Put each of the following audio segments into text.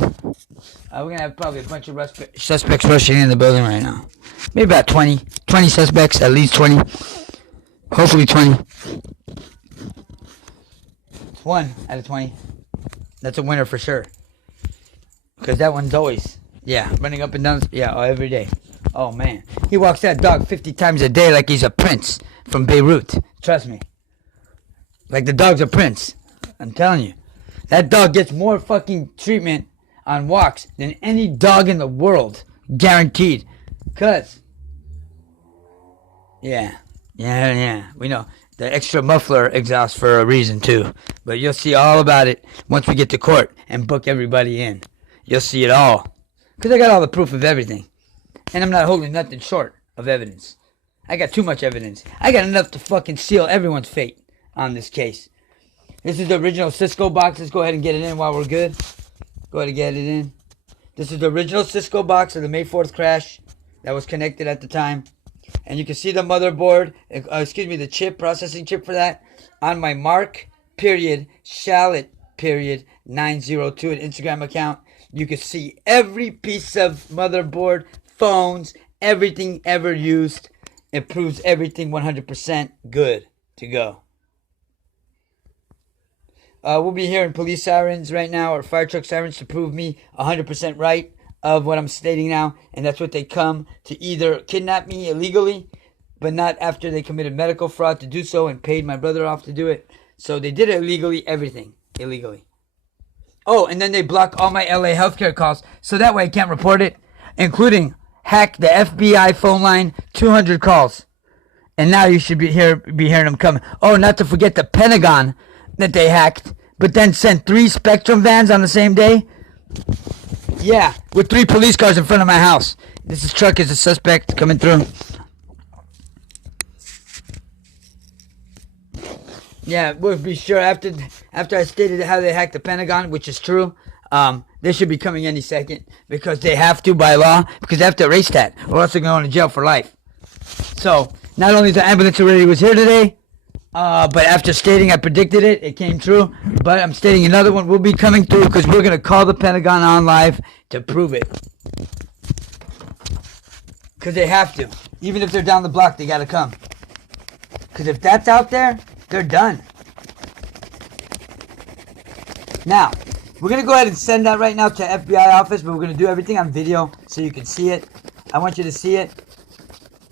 in. We're going to have probably a bunch of suspects rushing in the building right now. Maybe about 20 suspects, at least 20. Hopefully 20. It's 1 out of 20. That's a winner for sure. Because that one's always, running up and down, every day. Oh, man. He walks that dog 50 times a day like he's a prince from Beirut. Trust me. Like the dog's a prince. I'm telling you. That dog gets more fucking treatment on walks than any dog in the world. Guaranteed. Cause, we know. The extra muffler exhaust for a reason too. But you'll see all about it once we get to court and book everybody in. You'll see it all. Because I got all the proof of everything. And I'm not holding nothing short of evidence. I got too much evidence. I got enough to fucking seal everyone's fate on this case. This is the original Cisco box. Let's go ahead and get it in while we're good. Go ahead and get it in. This is the original Cisco box of the May 4th crash that was connected at the time. And you can see the motherboard, the chip, processing chip for that, on my Shallot.902 an Instagram account. You can see every piece of motherboard, phones, everything ever used. It proves everything 100% good to go. We'll be hearing police sirens right now, or fire truck sirens, to prove me 100% right of what I'm stating now. And that's what they come to either kidnap me illegally, but not after they committed medical fraud to do so and paid my brother off to do it. So they did it illegally, everything illegally. Oh, and then they block all my LA healthcare calls, so that way I can't report it, including hack the FBI phone line, 200 calls. And now you should be hearing them coming. Oh, not to forget the Pentagon that they hacked, but then sent 3 Spectrum vans on the same day. Yeah, with 3 police cars in front of my house. This truck is a suspect coming through. Yeah, we'll be sure after I stated how they hacked the Pentagon, which is true. They should be coming any second because they have to by law, because they have to erase that, or else they're going to jail for life. So not only the ambulance already was here today, but after stating I predicted it, it came true. But I'm stating another one will be coming through because we're going to call the Pentagon on live to prove it. Because they have to. Even if they're down the block, they got to come. Because if that's out there, they're done. Now, we're going to go ahead and send that right now to FBI office, but we're going to do everything on video so you can see it. I want you to see it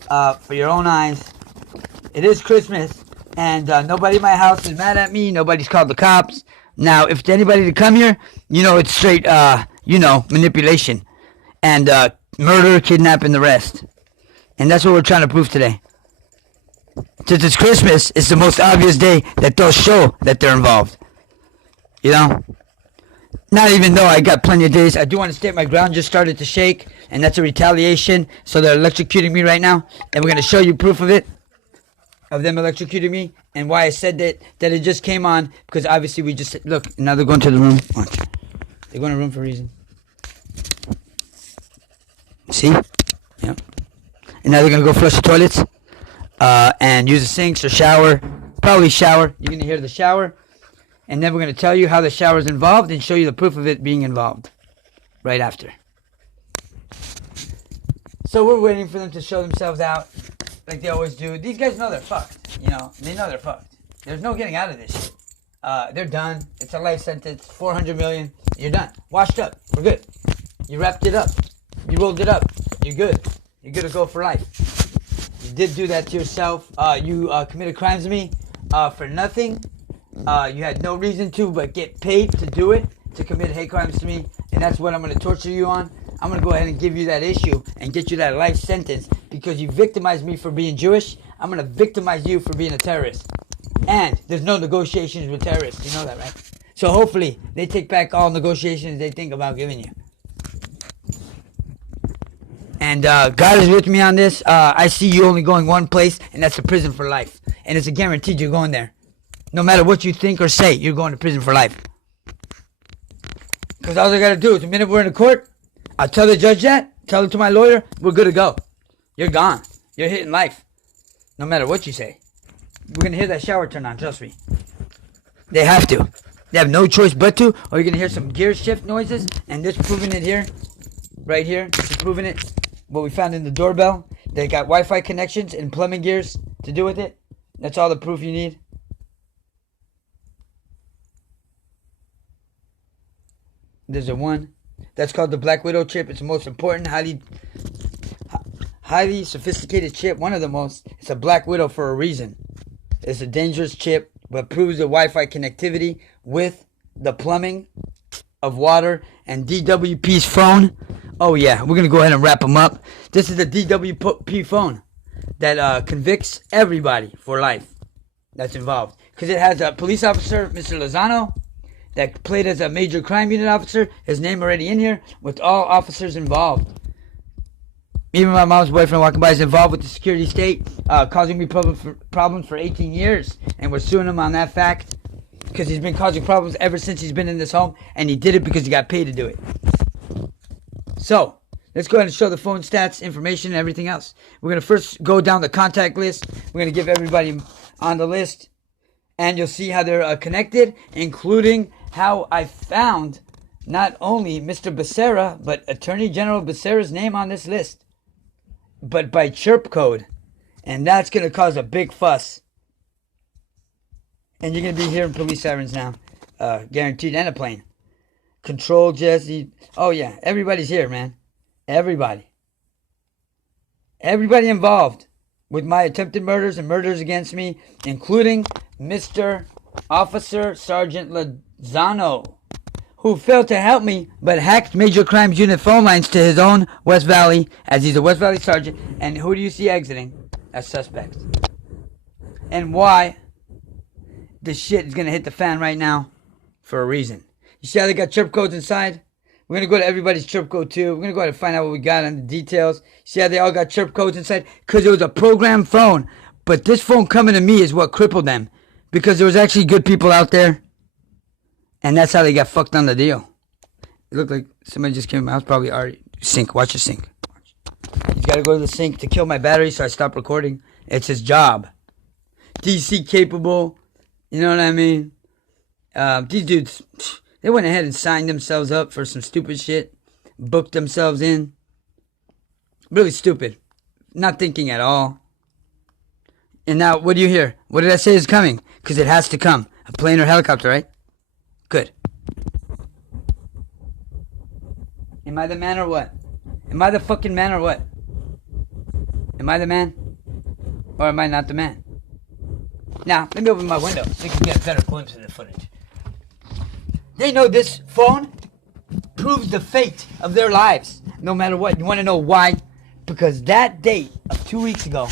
for your own eyes. It is Christmas. And nobody in my house is mad at me. Nobody's called the cops. Now, if it's anybody to come here, it's straight, manipulation. And murder, kidnapping, the rest. And that's what we're trying to prove today. Since it's Christmas, it's the most obvious day that they'll show that they're involved. Not even though I got plenty of days. I do want to state my ground just started to shake. And that's a retaliation. So they're electrocuting me right now. And we're going to show you proof of it. Of them electrocuting me, and why I said that it just came on, because obviously we just, look, now they're going to the room. Watch. They're going to the room for a reason. See? Yep. And now they're going to go flush the toilets, and use the sinks or shower. Probably shower. You're going to hear the shower. And then we're going to tell you how the shower is involved and show you the proof of it being involved. Right after. So we're waiting for them to show themselves out. Like they always do. These guys know they're fucked. They know they're fucked. There's no getting out of this shit. They're done. It's a life sentence. 400 million. You're done. Washed up. We're good. You wrapped it up. You rolled it up. You're good. You're good to go for life. You did do that to yourself. You committed crimes to me for nothing. You had no reason to but get paid to do it, to commit hate crimes to me. And that's what I'm going to torture you on. I'm going to go ahead and give you that issue and get you that life sentence because you victimized me for being Jewish. I'm going to victimize you for being a terrorist. And there's no negotiations with terrorists. You know that, right? So hopefully they take back all negotiations they think about giving you. And God is with me on this. I see you only going one place, and that's the prison for life. And it's a guaranteed you're going there. No matter what you think or say, you're going to prison for life. Because all I got to do is the minute we're in the court, I'll tell the judge that, tell it to my lawyer, we're good to go. You're gone. You're hitting life. No matter what you say. We're going to hear that shower turn on, trust me. They have to. They have no choice but to, or you're going to hear some gear shift noises, and this proving it here, right here, this is proving it, what we found in the doorbell. They got Wi-Fi connections and plumbing gears to do with it. That's all the proof you need. There's a one. That's called the Black Widow chip. It's the most important, highly sophisticated chip. One of the most. It's a Black Widow for a reason. It's a dangerous chip, but proves the Wi-Fi connectivity with the plumbing of water and DWP's phone. Oh yeah, we're going to go ahead and wrap them up. This is the DWP phone that convicts everybody for life that's involved. Because it has a police officer, Mr. Lozano, that played as a major crime unit officer. His name already in here with all officers involved. Even my mom's boyfriend walking by is involved with the security state, causing me problems for 18 years. And we're suing him on that fact because he's been causing problems ever since he's been in this home. And he did it because he got paid to do it. So, let's go ahead and show the phone stats, information, and everything else. We're going to first go down the contact list. We're going to give everybody on the list. And you'll see how they're connected, including how I found not only Mr. Becerra, but Attorney General Becerra's name on this list. But by chirp code. And that's going to cause a big fuss. And you're going to be hearing police sirens now. Guaranteed. And a plane. Control Jesse. Oh yeah. Everybody's here, man. Everybody. Everybody involved with my attempted murders and murders against me. Including Mr. Officer Sergeant Lozano, who failed to help me, but hacked Major Crimes Unit phone lines to his own West Valley, as he's a West Valley sergeant. And who do you see exiting as suspects? And why the shit is going to hit the fan right now? For a reason. You see how they got chirp codes inside? We're going to go to everybody's chirp code too. We're going to go ahead and find out what we got on the details. See how they all got chirp codes inside? Because it was a programmed phone. But this phone coming to me is what crippled them. Because there was actually good people out there. And that's how they got fucked on the deal. It looked like somebody just came in my house. Probably already. Sink. Watch the sink. He's got to go to the sink to kill my battery, so I stopped recording. It's his job. DC capable. You know what I mean? These dudes, they went ahead and signed themselves up for some stupid shit. Booked themselves in. Really stupid. Not thinking at all. And now, what do you hear? What did I say is coming? Because it has to come. A plane or helicopter, right? Good. Am I the man or what? Am I the fucking man or what? Am I the man? Or am I not the man? Now, let me open my window so you can get a better glimpse of the footage. They know this phone proves the fate of their lives, no matter what. You want to know why? Because that date of 2 weeks ago,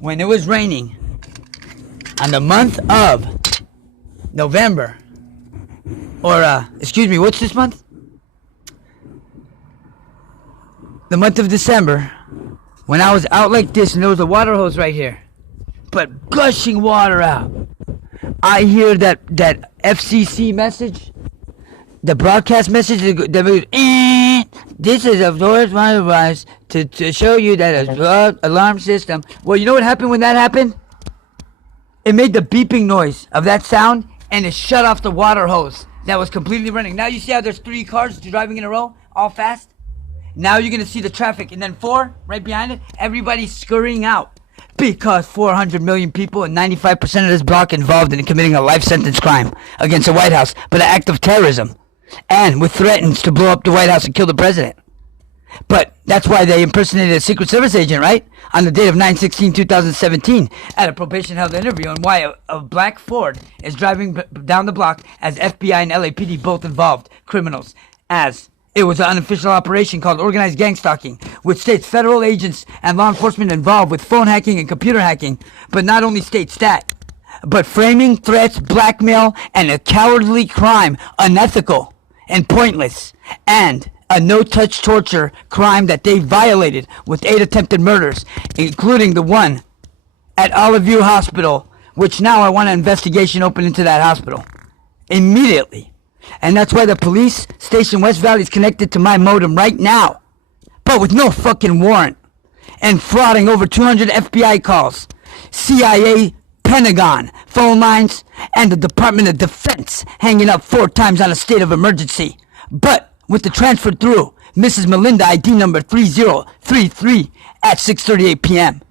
when it was raining, on the month of November, or, excuse me, what's this month? The month of December, when I was out like this and there was a water hose right here, but gushing water out. I hear that FCC message, the broadcast message that goes, this is a source device to show you that a alarm system. Well, you know what happened when that happened? It made the beeping noise of that sound, and it shut off the water hose that was completely running. Now you see how there's 3 cars driving in a row, all fast? Now you're going to see the traffic, and then 4 right behind it, everybody's scurrying out. Because 400 million people and 95% of this block involved in committing a life sentence crime against the White House, but an act of terrorism. And with threats to blow up the White House and kill the president. But that's why they impersonated a Secret Service agent, right? On the date of 9/16/2017 at a probation held interview, and why a black Ford is driving down the block as FBI and LAPD both involved criminals, as it was an unofficial operation called organized gang stalking, which states federal agents and law enforcement involved with phone hacking and computer hacking, but not only states that, but framing, threats, blackmail, and a cowardly crime, unethical and pointless, and a no-touch torture crime that they violated with 8 attempted murders, including the one at Olive View Hospital, which now I want an investigation open into that hospital. Immediately. And that's why the police station West Valley is connected to my modem right now, but with no fucking warrant, and frauding over 200 FBI calls, CIA Pentagon phone lines and the Department of Defense hanging up 4 times on a state of emergency. But with the transfer through Mrs. Melinda ID number 3033 at 6:38 p.m.,